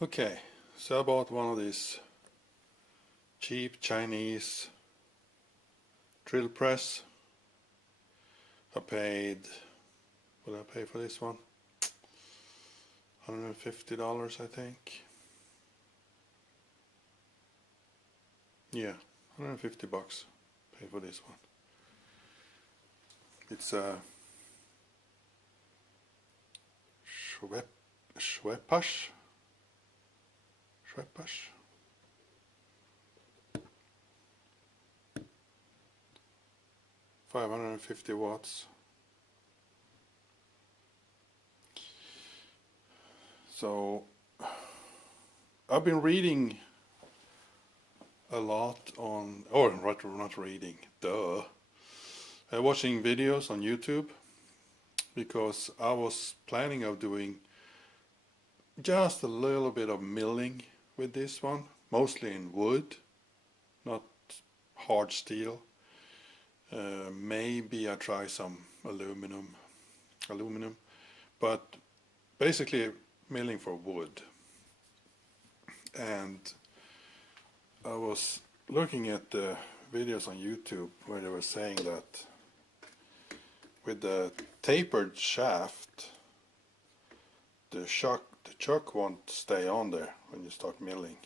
Okay, so I bought one of these cheap Chinese drill press. I paid, what did I pay for this one? $150, I think. Yeah, 150 bucks pay for this one. It's a Schweppes. 550 watts. So I've been reading a lot on, or not reading, watching videos on YouTube, because I was planning of doing just a little bit of milling with this one, mostly in wood, not hard steel. Maybe I try some aluminum, but basically milling for wood. And I was looking at the videos on YouTube where they were saying that with the tapered shaft, the chuck won't stay on there when you start milling.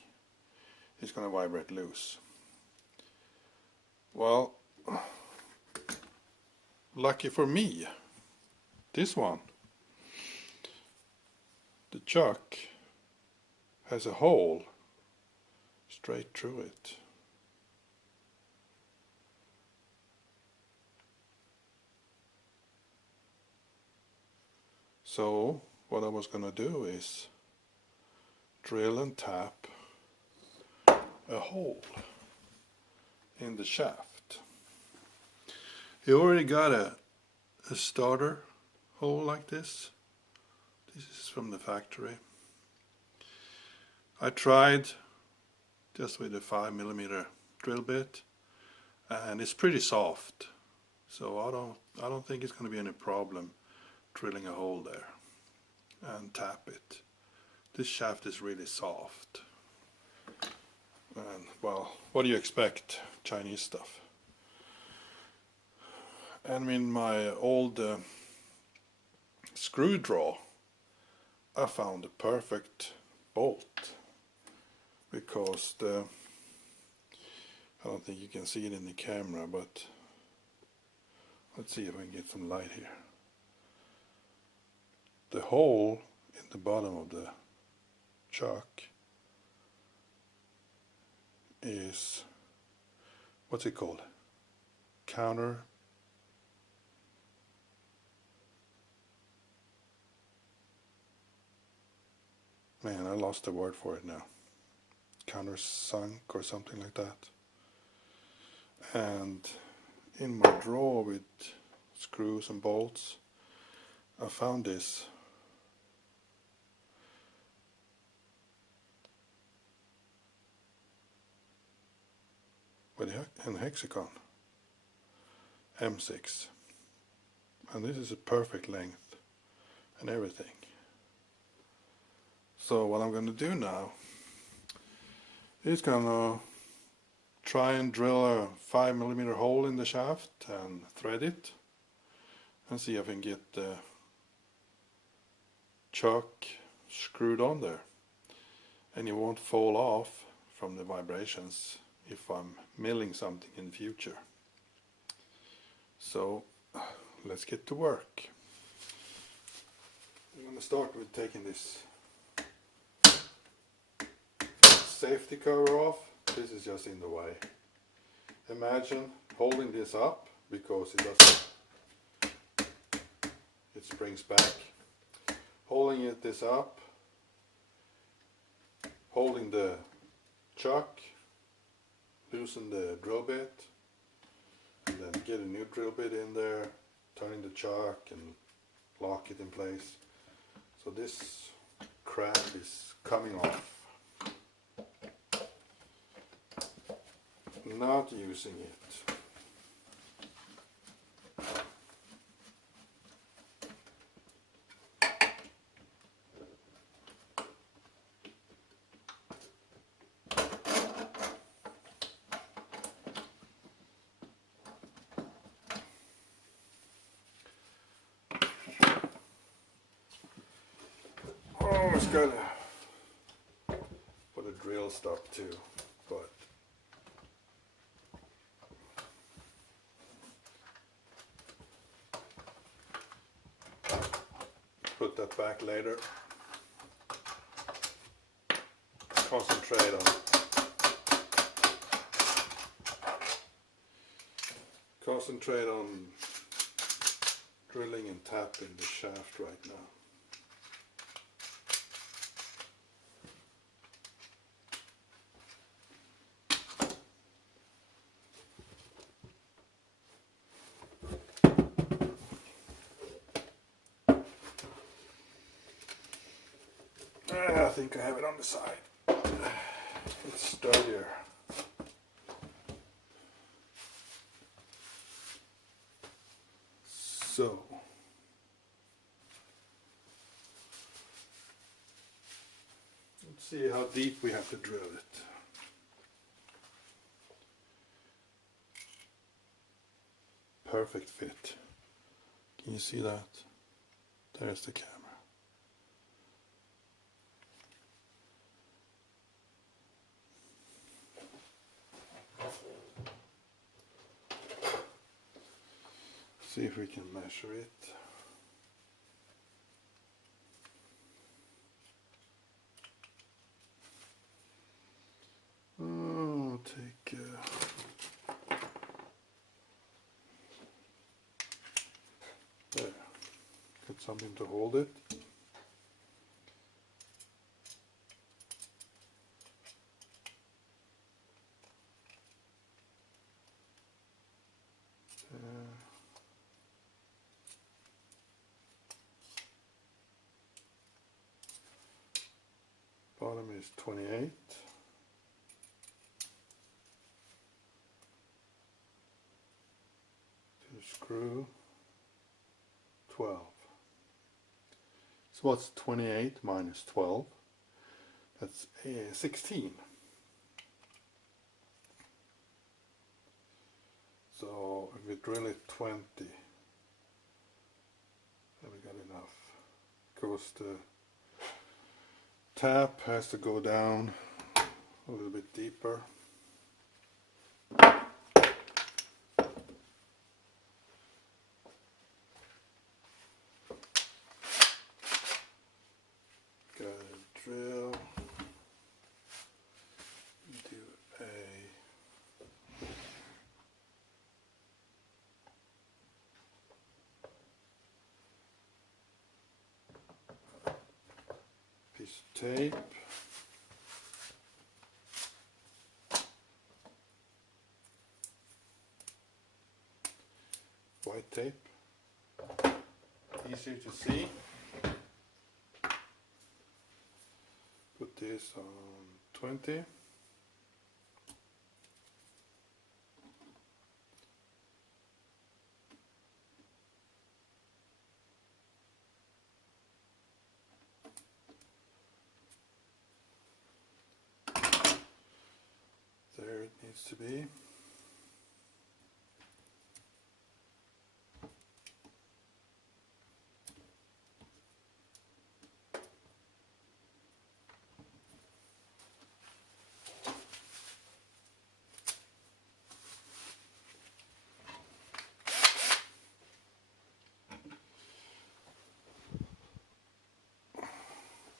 It's going to vibrate loose. Well, lucky for me, this one, the chuck has a hole straight through it. So what I was going to do is drill and tap a hole in the shaft. You already got a starter hole like this. This is from the factory. I tried just with a 5mm drill bit, and it's pretty soft, so I don't think it's going to be any problem drilling a hole there and tap it. This shaft is really soft, and well, what do you expect? Chinese stuff. And in my old screw drawer, I found the perfect bolt, because I don't think you can see it in the camera, but let's see if I can get some light here. The hole in the bottom of the chuck is, what's it called? Man, I lost the word for it now. Countersunk or something like that. And in my drawer with screws and bolts, I found this with a hexagon M6, and this is a perfect length and everything. So what I'm going to do now is going to try and drill a 5mm hole in the shaft and thread it and see if I can get the chuck screwed on there, and it won't fall off from the vibrations if I'm milling something in the future. So let's get to work. I'm going to start with taking this safety cover off. This is just in the way. Imagine holding this up, because it springs back. Holding this up, holding the chuck, loosen the drill bit, and then get a new drill bit in there, turning the chuck and lock it in place. So this crap is coming off. Not using it. was gonna put a drill stop too, but put that back later. Concentrate on drilling and tapping the shaft right now. I think I have it on the side. It's sturdier. So, let's see how deep we have to drill it. Perfect fit. Can you see that? There's the camera. See if we can measure it. Oh, take there. Get something to hold it. Bottom is 28. To screw 12. So what's 28 minus 12? That's 16. So if we drill it 20, then we got enough. Goes the tap has to go down a little bit deeper. Got a drill. Do a piece of tape. White tape. Easier to see. Put this on 20. There it needs to be.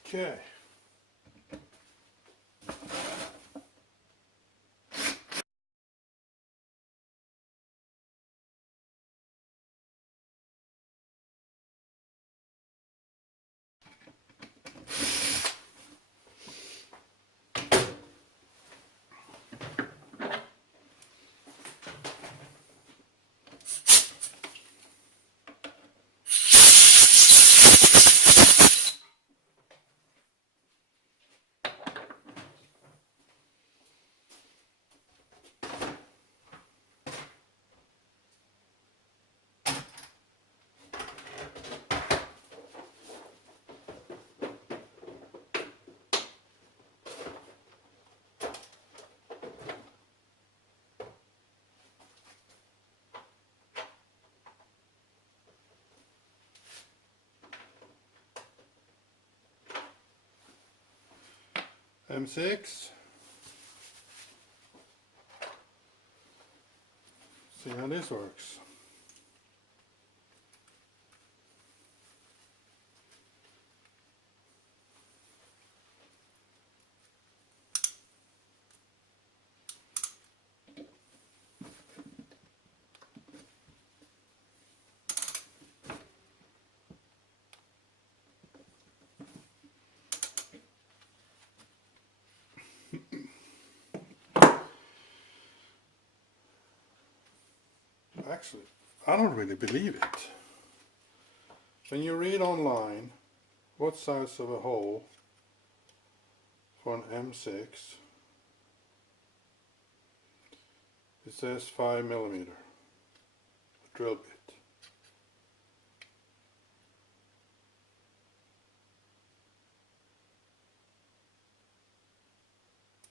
Okay. M6. See how this works. Actually, I don't really believe it. When you read online what size of a hole for an M6, it says 5mm drill bit.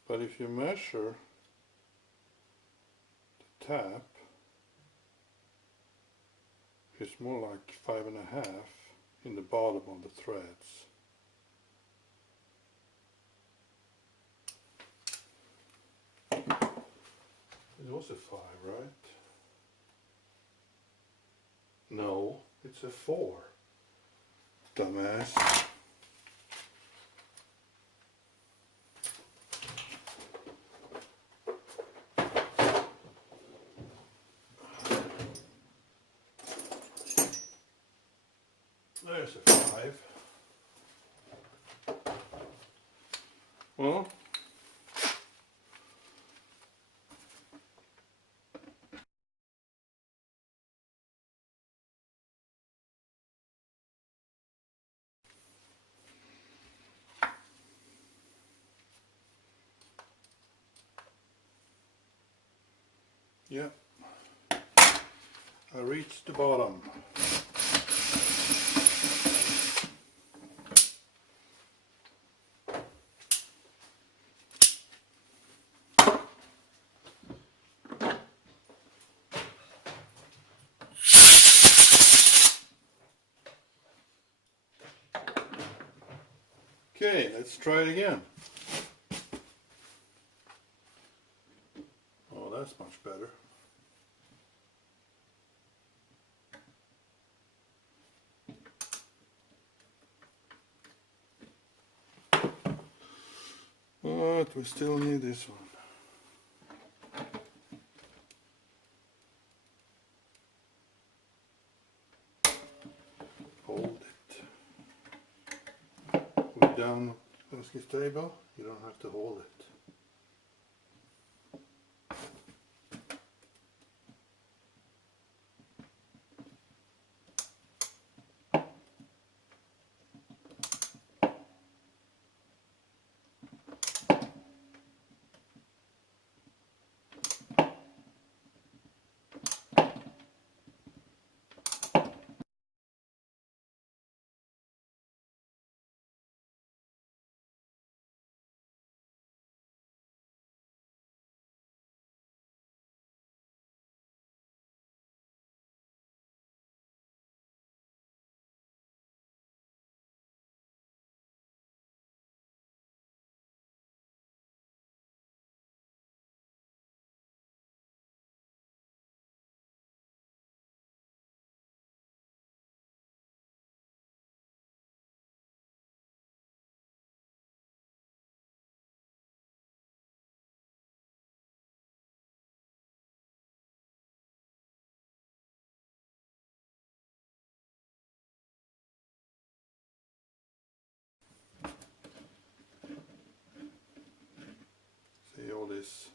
But if you measure the tap, it's more like 5.5 in the bottom of the threads. It was a 5, right? No, it's a 4. Dumbass. There's a 5. Well, yeah, I reached the bottom. Okay, let's try it again. Oh, that's much better. But we still need this one. Hold it. Put it down against the table. You don't have to hold it. See all these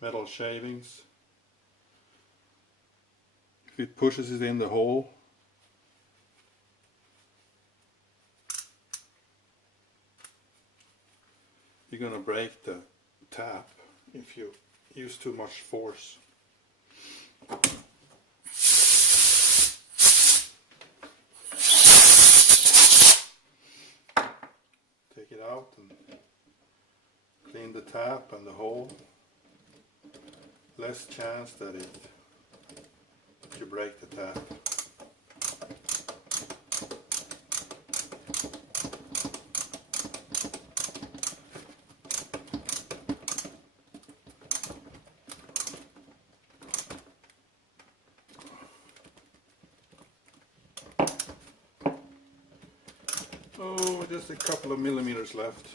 metal shavings? If it pushes it in the hole, you're gonna break the tap if you use too much force. Take it out and clean the tap and the hole. Less chance that you break the tap. Just a couple of millimeters left.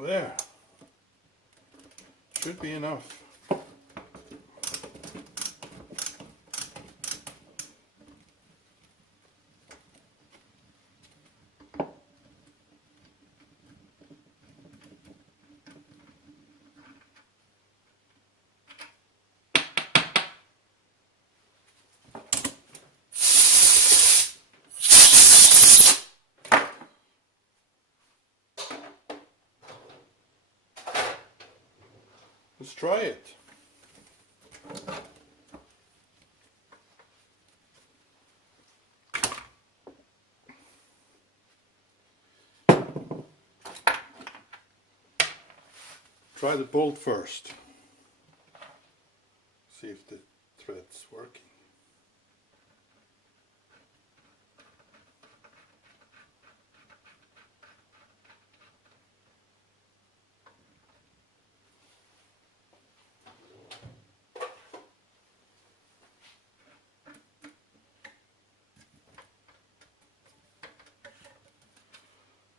There. Should be enough. Let's try it. Try the bolt first. See if the thread's working.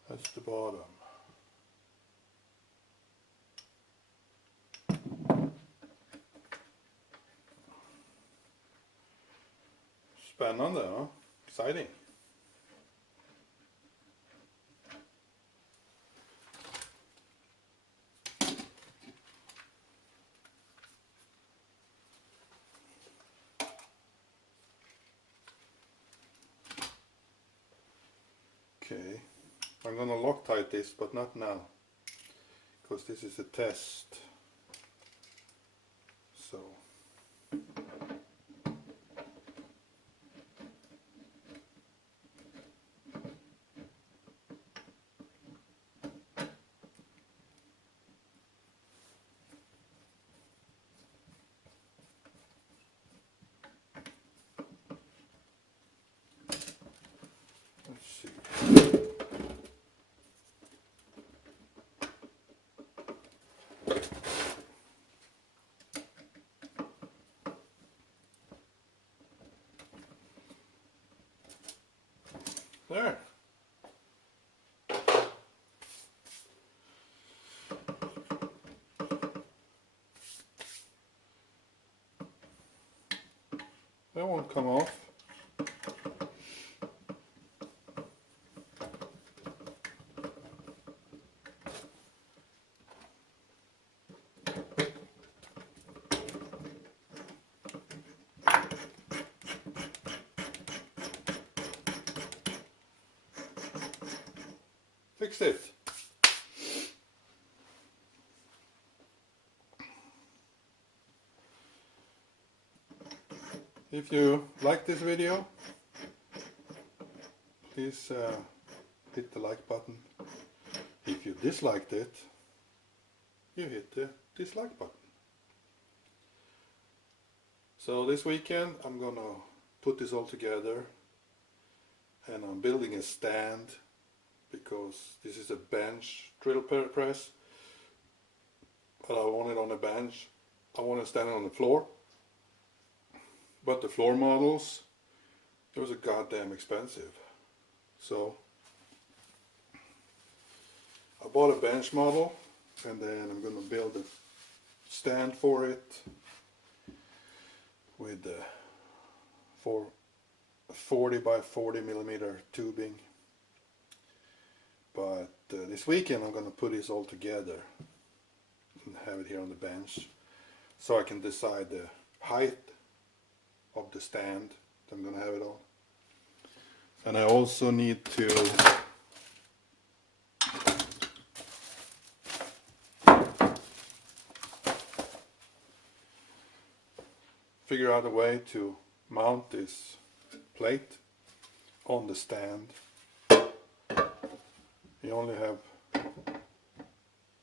That's the bottom. Spännande, huh? Exciting. Okay, I'm gonna Loctite this, but not now, because this is a test. So let's see. There. That won't come off. Fixed it. If you like this video, please hit the like button. If you disliked it, you hit the dislike button. So this weekend I'm gonna put this all together, and I'm building a stand, because this is a bench drill press, but I want it on a bench. I want to stand it on the floor, but the floor models, those are goddamn expensive. So I bought a bench model, and then I'm going to build a stand for it with the 40 by 40 millimeter tubing. But this weekend I'm going to put this all together and have it here on the bench, so I can decide the height of the stand that I'm going to have it on. And I also need to figure out a way to mount this plate on the stand. You only have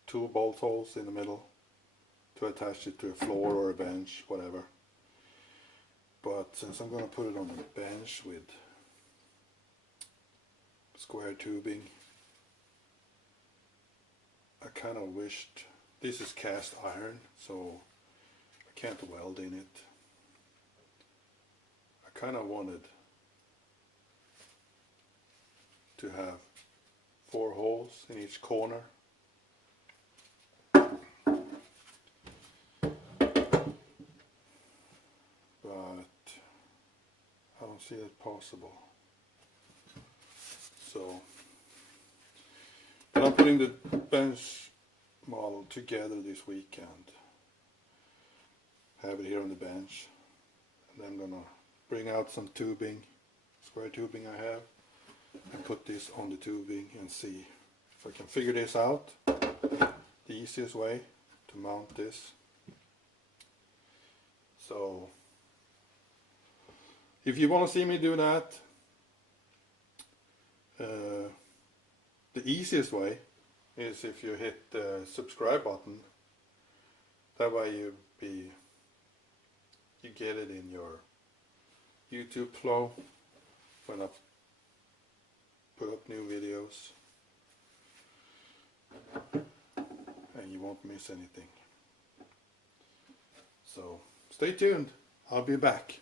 2 bolt holes in the middle to attach it to a floor or a bench, whatever. But since I'm going to put it on a bench with square tubing, I kind of wished, this is cast iron, so I can't weld in it. I kind of wanted to have 4 holes in each corner. But I don't see it possible. So, but I'm putting the bench model together this weekend. Have it here on the bench. And then I'm gonna bring out some tubing, square tubing I have, and put this on the tubing and see if I can figure this out. The easiest way to mount this. So if you want to see me do that, the easiest way is if you hit the subscribe button. That way you get it in your YouTube flow when I put up new videos, and you won't miss anything. So stay tuned, I'll be back.